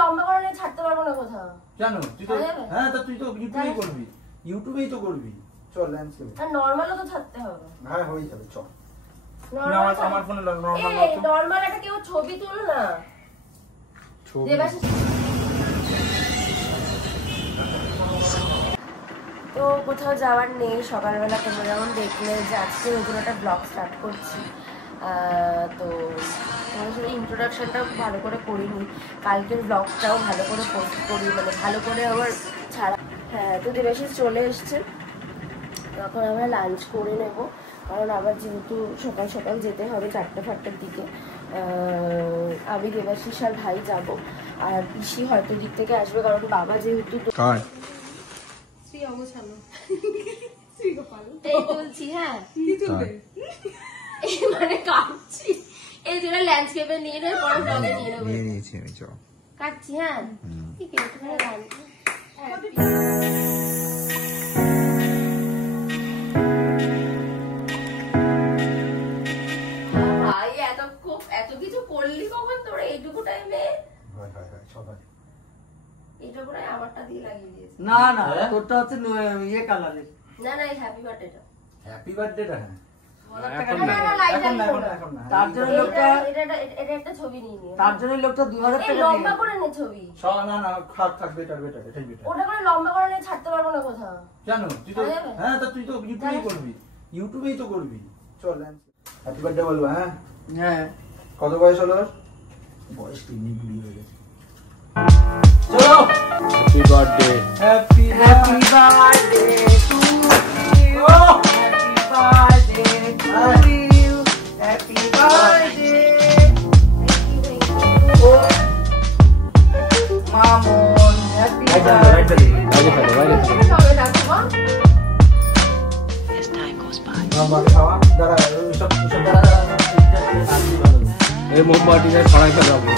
লম্বা করে নিয়ে ছাড়তে পারবো না কোথাও জানো তুই তো হ্যাঁ তা তুই তো ইউটিউবেই করবি ইউটিউবেই তো করবি চল ল্যান্ডস্কেপ আর নরমালও তো ছাড়তে হবে হ্যাঁ হয়ে যাবে চল আমার ফোনে নরমাল এই নরমাল একটা কেউ ছবি তুল না ছবি দেবাশিস তো কোথাও যাওয়ার নেই সকালবেলা তোমরা যেমন দেখলে যে আজকে নতুন একটা ব্লগ স্টার্ট করছি তো তোমার সাথে ইন্ট্রোডাকশনটাও ভালো করে করিনি কালকের ব্লগটাও ভালো করে পোস্ট করি মানে ভালো করে আবার ছাড়া হ্যাঁ তো দেবাশিস চলে এসছে তখন আমরা লাঞ্চ করে নেব কারণ আবার যেহেতু সকাল সকাল যেতে হবে 4-5টার দিকে আমি দেবাশিস আর ভাই যাব আর পিসি হয়তো দিক থেকে আসবে কারণ বাবা যেহেতু এই তুলছি হ্যাঁ মানে কাটছি এই জন্য ল্যান্ডস্কেপে নিয়ে নেবে পরে ব্লগে নিয়ে নেবে নিয়েছি আমি কাটছি হ্যাঁ ঠিক আছে গান ভাই এত কিছু করলি কখন তোরা এইটুকু টাইমে সবাই এইটুকুটাই আমারটা দিয়ে লাগিয়ে দিয়েছে না না তোরটা হচ্ছে ইয়ে কালারের না না এই হ্যাপি বার্থডেটা হ্যাপি বার্থডেটা হ্যাঁ তার জন্য লোকটা এটা একটা ছবি নিয়ে নিয়ে তার জন্য লোকটা 2000 টাকা লম্বা করে নে ছবি না না থাক বেটার এটাই বেটার ওটা করে লম্বা করে নিয়ে ছাড়তে পারবো না কোথাও জানো তুই তো হ্যাঁ তা তুই তো ইউটিউবেই করবি ইউটিউবেই তো করবি চল হ্যাপি বার্থডে বলবো হ্যাঁ হ্যাঁ কত বয়স হলো বয়স 3 দিন বুড়ি হয়ে গেছে চলো happy birthday happy birthday to you happy birthday to you happy birthday ও মামন হ্যাপি বার্থডে সবাই নাচবো এই মোমবাতিটা ছড়াই ফেলে হবে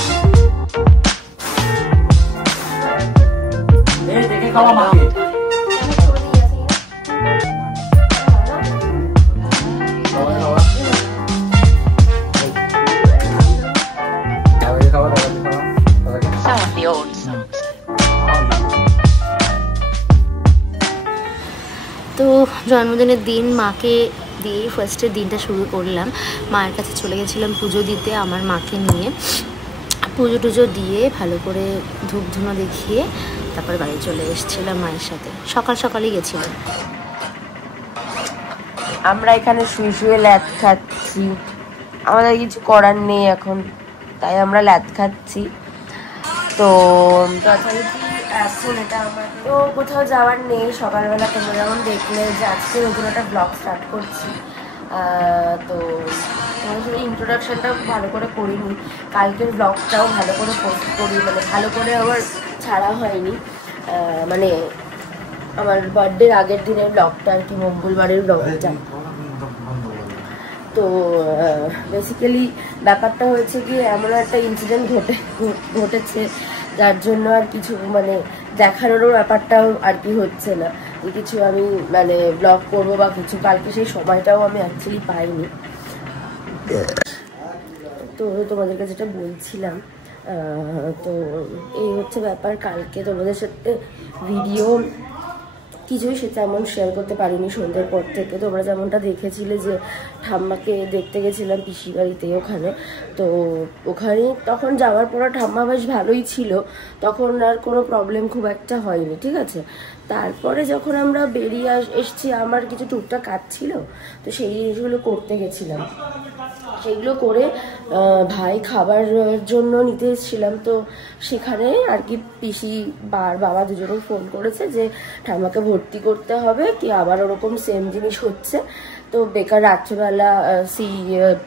এই দেখে খাওয়া মাকে তো জন্মদিনের দিন মাকে দিয়ে ফার্স্টের দিনটা শুরু করলাম মায়ের কাছে চলে গেছিলাম পুজো দিতে আমার মাকে নিয়ে পুজো টুজো দিয়ে ভালো করে ধূপ ধুনো দেখিয়ে তারপর বাড়ি চলে এসেছিলাম মায়ের সাথে সকাল সকালই গেছিলাম আমরা এখানে শুয়ে শুয়ে ল্যাদ খাচ্ছি আমাদের কিছু করার নেই এখন তাই আমরা ল্যাদ খাচ্ছি তো যথারীতি এখন এটা আমার তো কোথাও যাওয়ার নেই সকালবেলা তোমরা যেমন দেখলে যে আজকে নতুন একটা ব্লগ স্টার্ট করছি তো তোমার সাথে ইন্ট্রোডাকশনটাও ভালো করে করিনি কালকের ব্লগটাও ভালো করে পোস্ট করি মানে ভালো করে আবার ছাড়া হয়নি মানে আমার বার্থডের আগের দিনের ব্লগটা আর কি মঙ্গলবারের ব্লগটা তো বেসিক্যালি ব্যাপারটা হয়েছে কি এমন একটা ইনসিডেন্ট ঘটেছে যার জন্য আর কিছু মানে দেখানোরও ব্যাপারটাও আর কি হচ্ছে না যে কিছু আমি মানে ব্লগ করবো বা কিছু কালকে সেই সময়টাও আমি অ্যাকচুয়ালি পাইনি তো তোমাদেরকে যেটা বলছিলাম তো এই হচ্ছে ব্যাপার কালকে তোমাদের সাথে ভিডিও কিছুই সে তেমন শেয়ার করতে পারিনি সন্ধ্যের পর থেকে তোমরা যেমনটা দেখেছিলে যে ঠাম্মাকে দেখতে গেছিলাম পিসি বাড়িতে ওখানে তো ওখানে তখন যাওয়ার পর ঠাম্মা বেশ ভালোই ছিল তখন আর কোনো প্রবলেম খুব একটা হয়নি ঠিক আছে তারপরে যখন আমরা বেরিয়ে এসছি আমার কিছু টুকটাক কাজ ছিল তো সেই জিনিসগুলো করতে গেছিলাম সেগুলো করে ভাই খাবার জন্য নিতে এসেছিলাম তো সেখানে আর কি পিসি বাবা দুজনেই ফোন করেছে যে ঠাম্মাকে ভর্তি করতে হবে কি আবার ওরকম সেম জিনিস হচ্ছে তো বেকার রাত্রেবেলা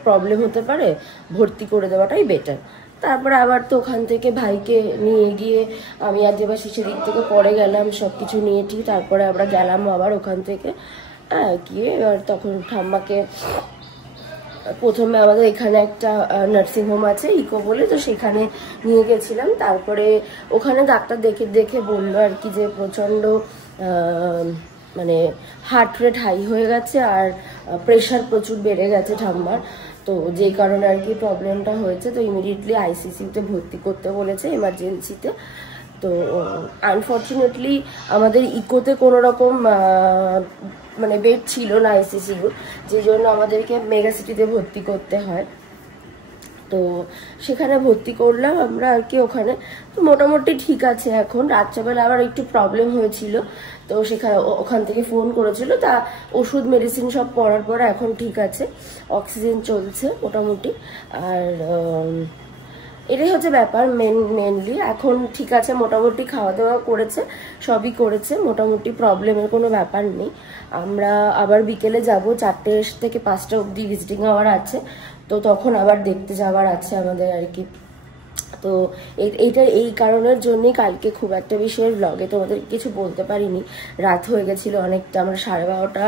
প্রবলেম হতে পারে ভর্তি করে দেওয়াটাই বেটার তারপরে আবার তো ওখান থেকে ভাইকে নিয়ে গিয়ে আমি আর দেবাশিসের দিক থেকে পরে গেলাম সব কিছু নিয়ে ঠিক তারপরে আমরা গেলাম আবার ওখান থেকে গিয়ে এবার তখন ঠাম্মাকে প্রথমে আমাদের এখানে একটা নার্সিংহোম আছে ইকো বলে তো সেখানে নিয়ে গেছিলাম তারপরে ওখানে ডাক্তার দেখে বললো আর কি যে প্রচণ্ড মানে হার্ট রেট হাই হয়ে গেছে আর প্রেশার প্রচুর বেড়ে গেছে ঠাম্মার তো যেই কারণে আর কি প্রবলেমটা হয়েছে, তো ইমিডিয়েটলি আইসিসিউতে ভর্তি করতে বলেছে এমার্জেন্সিতে। তো আনফর্চুনেটলি আমাদের ইকোতে কোনো রকম মানে বেড ছিল না আইসিসিউ, যে জন্য আমাদেরকে মেগা সিটিতে ভর্তি করতে হয়। তো সেখানে ভর্তি করলাম আমরা আর কি ওখানে। তো মোটামুটি ঠিক আছে এখন। রাত্রেবেলা আবার একটু প্রবলেম হয়েছিল, তো সেখানে ওখান থেকে ফোন করেছিল, তা ওষুধ মেডিসিন সব পড়ার পরে এখন ঠিক আছে, অক্সিজেন চলছে মোটামুটি। আর এটাই হচ্ছে ব্যাপার মেনলি। এখন ঠিক আছে, মোটামুটি খাওয়া দাওয়া করেছে, সবই করেছে, মোটামুটি প্রবলেমের কোনো ব্যাপার নেই। আমরা আবার বিকেলে যাব, 4টে থেকে 5টা অবধি ভিজিটিং আওয়ার আছে, তো তখন আবার দেখতে যাওয়ার আছে আমাদের আর কি। তো এইটা এই কারণের জন্যই কালকে খুব একটা বিষয়ের ব্লগে তোমাদের কিছু বলতে পারিনি, রাত হয়ে গেছিলো অনেকটা। আমরা 12:30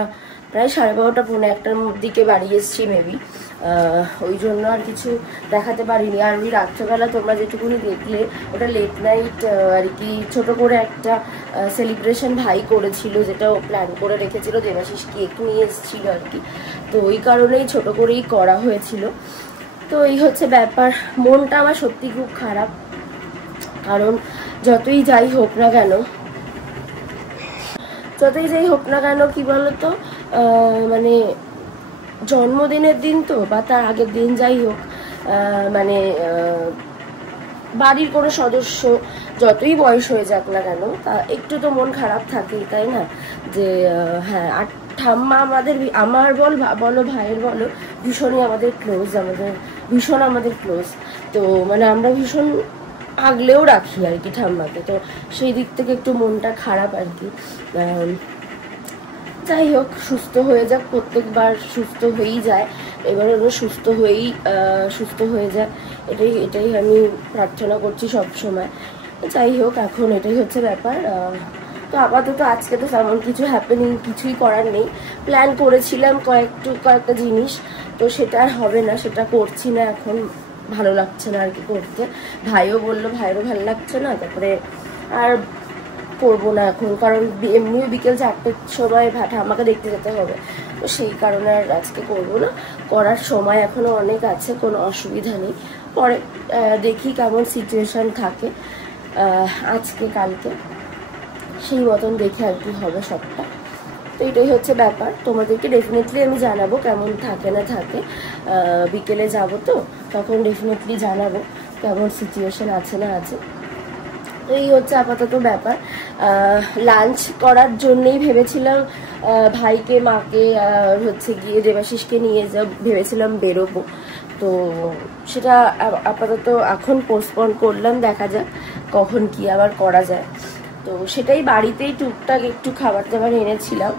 প্রায় 12:30 পৌনে 1টার দিকে বাড়ি এসেছি মেবি, ওই জন্য আর কিছু দেখাতে পারিনি। আর ওই রাত্রেবেলা তোমরা যেটুকুনি দেখলে ওটা লেট নাইট আর কি, ছোট করে একটা সেলিব্রেশন ভাই করেছিল, যেটা ও প্ল্যান করে রেখেছিল, দেবাশিস কেক নিয়ে এসেছিল আর কি, তো ওই কারণেই ছোট করেই করা হয়েছিল। তো এই হচ্ছে ব্যাপার। মনটা আমার সত্যি খুব খারাপ, কারণ যতই যাই হোক না কেন কি বলতো, মানে জন্মদিনের দিন তো, বা তার আগের দিন যাই হোক, মানে বাড়ির কোনো সদস্য যতই বয়স হয়ে যাক না কেন, তা একটু তো মন খারাপ থাকেই, তাই না? যে হ্যাঁ, আর ঠাম্মা আমার বলো ভাইয়ের বলো, ভীষণই আমাদের ক্লোজ, আমাদের ক্লোজ। তো মানে আমরা ভীষণ আগলেও রাখি আর কি ঠাম্মাকে, তো সেই দিক থেকে একটু মনটা খারাপ আর কি। যাই হোক, সুস্থ হয়ে যাক, প্রত্যেকবার সুস্থ হয়েই যায়, এবার ওরা সুস্থ হয়ে যায়, এটাই আমি প্রার্থনা করছি সব সময়। যাই হোক, এখন এটাই হচ্ছে ব্যাপার। তো আপাতত আজকে তো তেমন কিছু হ্যাপেনিং কিছুই করার নেই। প্ল্যান করেছিলাম কয়েকটা জিনিস, তো সেটা আর হবে না, সেটা করছি না এখন, ভালো লাগছে না আর কি করতে। ভাইও বললো, ভাইয়েরও ভালো লাগছে না, তারপরে আর করবো না এখন, কারণ এমনিও বিকেল 4টের সময় আমাকে দেখতে যেতে হবে, তো সেই কারণে আর আজকে করবো না। করার সময় এখনো অনেক আছে, কোনো অসুবিধা নেই। পরে দেখি কেমন সিচুয়েশন থাকে, আজকে কালকে সেই মতন দেখে আর কি হবে সবটা। তো এটাই হচ্ছে ব্যাপার। তোমাদেরকে ডেফিনেটলি আমি জানাবো কেমন থাকে না থাকে, বিকেলে যাব তো তখন ডেফিনেটলি জানাবো কেমন সিচুয়েশন আছে না আছে। তো এই হচ্ছে আপাতত ব্যাপার। লাঞ্চ করার জন্যেই ভেবেছিলাম ভাইকে, মাকে হচ্ছে গিয়ে দেবাশিসকে নিয়ে ভেবেছিলাম বেরোবো, তো সেটা আপাতত এখন পোস্টপন করলাম, দেখা যাক কখন কি আবার করা যায়। তো সেটাই বাড়িতেই টুকটাক একটু খাবার দাবার এনেছিলাম,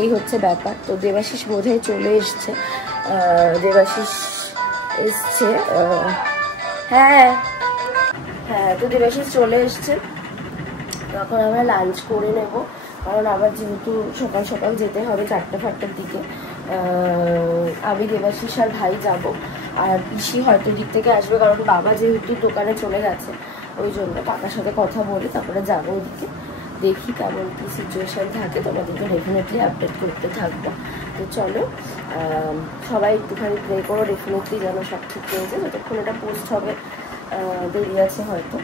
এই হচ্ছে ব্যাপার। তো দেবাশিস বোধহয় চলে এসছে, হ্যাঁ, তো দেবাশিস চলে এসছে, তখন আমরা লাঞ্চ করে নেব, কারণ আবার যেহেতু সকাল সকাল যেতে হবে 4-5টার দিকে। আমি দেবাশিস আর ভাই যাব, আর পিসি হয়তো দিক থেকে আসবে, কারণ বাবা যেহেতু দোকানে চলে গেছে, ওই জন্য কাকার সাথে কথা বলে তারপরে যাবো ওদিকে। দেখি কেমন কি সিচুয়েশন থাকে, তোমাদেরকে ডেফিনেটলি আপডেট করতে থাকবো। তো চলো, সবাই একটুখানি প্রে করো ডেফিনেটলি যেন সব ঠিক হয়ে যায়। যতক্ষণ এটা পোস্ট হবে দেরি আছে হয়তো।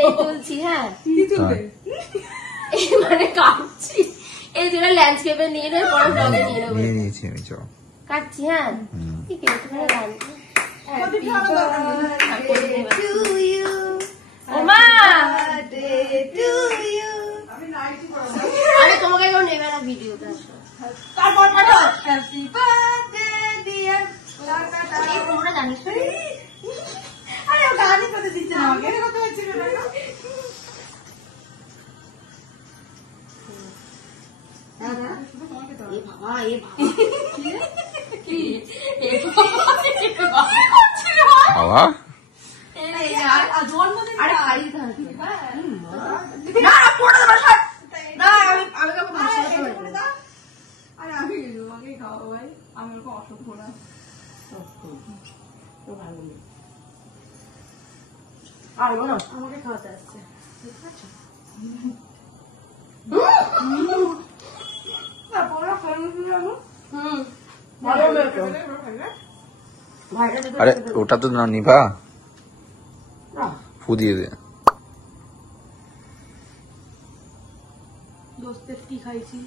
এই বলছি, হ্যাঁ মানে কাটছি, এই যেটা ল্যান্ডস্কেপে নিয়ে নেবে, পরে ব্লগে নিয়ে নেবো, নিয়েছি আমি কাটছি। হ্যাঁ ঠিক আছে, আরে তোমাকে কেউ নেবে না ভিডিওতে, তোমরা জানিস আমাকে খাওয়াতে আসছে। আরে ওটা তো না নিভা ফু দিয়ে দে দোস্তের কি খাইছি